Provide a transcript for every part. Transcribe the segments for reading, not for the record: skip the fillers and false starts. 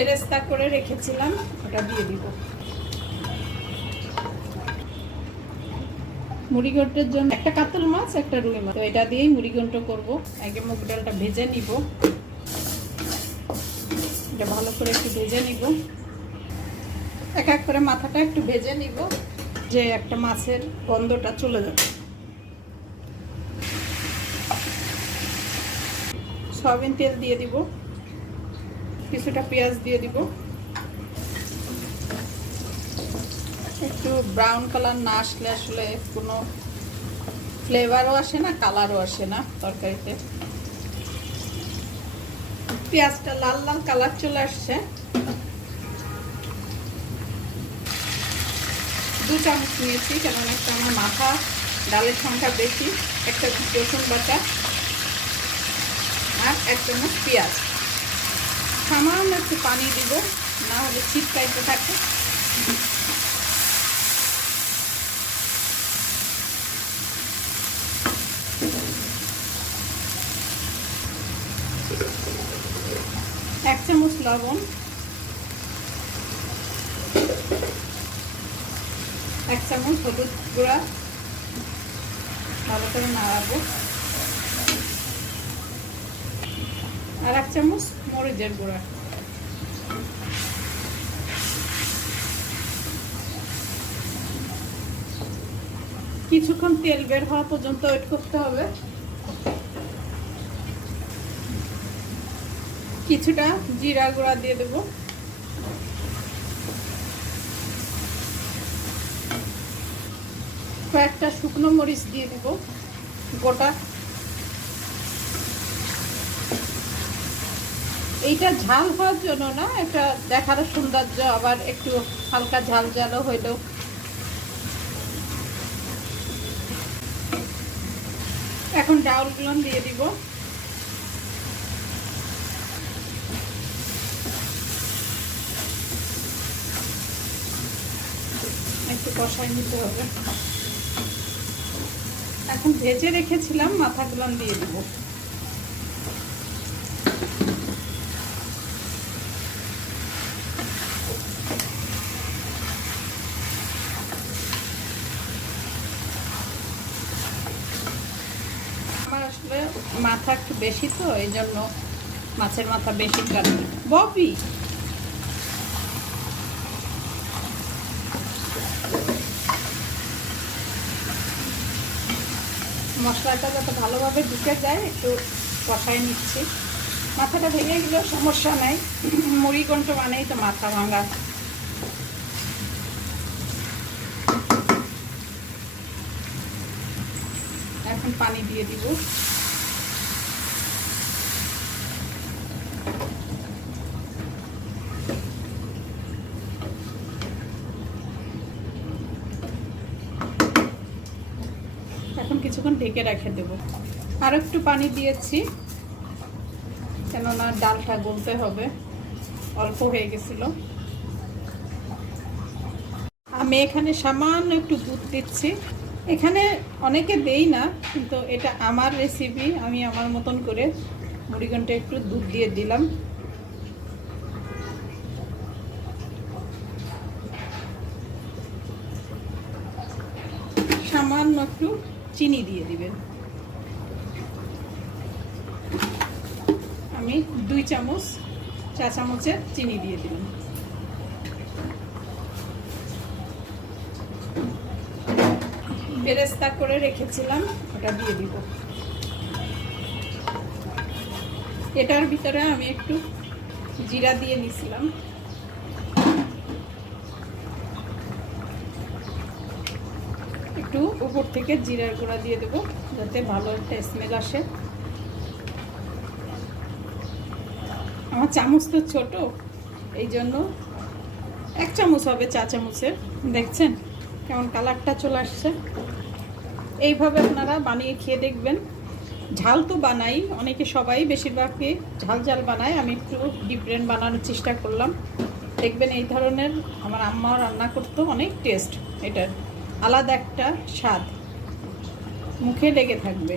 বেরেস্তা করে রেখেছিলাম, ওটা দিয়ে দিব। মুড়ি ঘন্টের জন্য একটা কাতল মাছ, একটা রুই মাছ, তো এটা দিয়েই মুড়ি ঘন্ট করবো। আগে মুগ ডালটা ভেজে নিব, এটা ভালো করে একটু ভেজে নিব। এক এক করে মাথাটা একটু ভেজে নিব, যে একটা মাছের গন্ধটা চলে যাবে। সয়াবিন তেল দিয়ে দিব, কিছুটা পেঁয়াজ দিয়ে দিব। একটু ব্রাউন কালার না আসলে আসলে কোনো ফ্লেভারও আসে না, কালারও আসে না তরকারিতে। পেঁয়াজটা লাল লাল কালার চলে আসছে। 2 চামচ নিয়েছি, কারণ একটা আমার মাথা ডালের সংখ্যা বেশি। 1 চামচ রসুন বাটা আর 1 চামচ পেঁয়াজ। সামান্য একটু পানি দিব, না হলে ছিটকাইতে থাকে। এক চামচ লবণ, 1 চামচ হলুদ গুঁড়া, ভালো করে নাড়াবো। আর 1 চামচ মরিচের গুঁড়া। কিছুক্ষণ তেল বের হওয়া পর্যন্ত ওয়েট করতে হবে। কিছুটা জিরা গুঁড়া দিয়ে দেব, কয়েকটা শুকনো মরিচ দিয়ে দেব গোটা। এইটা ঝাল হওয়ার জন্য না, এটা দেখার সৌন্দর্য, আবার একটু হালকা ঝাল ঝালও হইলেও। এখন ডাউলগুলো দিয়ে দিব। একটু কষাই নিতে হবে। এখন ভেজে রেখেছিলাম মাথাগুলো দিয়ে দিব। আমার আসলে মাথা একটু বেশি, তো এই জন্য মাছের মাথা বেশি কাটি। ববি মশলাটা যাতে ভালোভাবে ঢুকে যায় একটু কষাই নিচ্ছি। মাথাটা ভেঙে গেলেও সমস্যা নাই, মুড়ি ঘন্ট মানেই তো মাথা ভাঙা। এখন পানি দিয়ে দিব। এখন কিছুক্ষণ ঢেকে রেখে দেব। আরো একটু পানি দিয়েছি, কেননা ডালটা গলতে হবে, অল্প হয়ে গেছিল। আমি এখানে সামান্য একটু দুধ দিচ্ছি। এখানে অনেকে দেই না, কিন্তু এটা আমার রেসিপি, আমি আমার মতন করে মুড়ি ঘন্টে একটু দুধ দিয়ে দিলাম। সামান্য একটু চিনি দিয়ে দিবেন। আমি 2 চামচ, চা চামচের চিনি দিয়ে দিলাম। বেরেস্তা করে রেখেছিলাম, ওটা দিয়ে দিব। এটার ভিতরে আমি একটু জিরা দিয়ে নিছিলাম। একটু উপর থেকে জিরার গুঁড়া দিয়ে দেবো, যাতে ভালো একটা স্মেল আসে। আমার চামচ তো ছোট, এই জন্য 1 চামচ হবে চা চামচের। দেখছেন কেমন কালারটা চলে আসছে? এইভাবে আপনারা বানিয়ে খেয়ে দেখবেন। ঝাল তো বানাই অনেকে, সবাই বেশিরভাগই ঝাল ঝাল বানায়, আমি একটু ডিফারেন্ট বানানোর চেষ্টা করলাম। দেখবেন এই ধরনের আমার আম্মা রান্না করতো, অনেক টেস্ট, এটার আলাদা একটা স্বাদ মুখে লেগে থাকবে।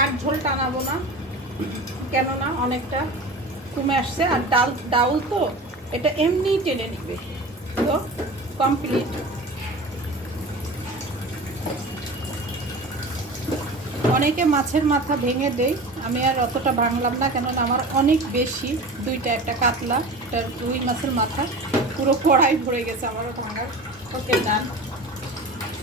আর ঝোল টানাবো না, কেননা অনেকটা কমে আসছে। আর ডাউল তো এটা এমনি টেনে নিবে। তো কমপ্লিট। অনেকে মাছের মাথা ভেঙে দেয়, আমি আর অতটা ভাঙলাম না, কেননা আমার অনেক বেশি, দুইটা, একটা কাতলা, একটা রুই মাছের মাথা, পুরো কড়াই ভরে গেছে আমারও ভাঙার। ওকে ডান।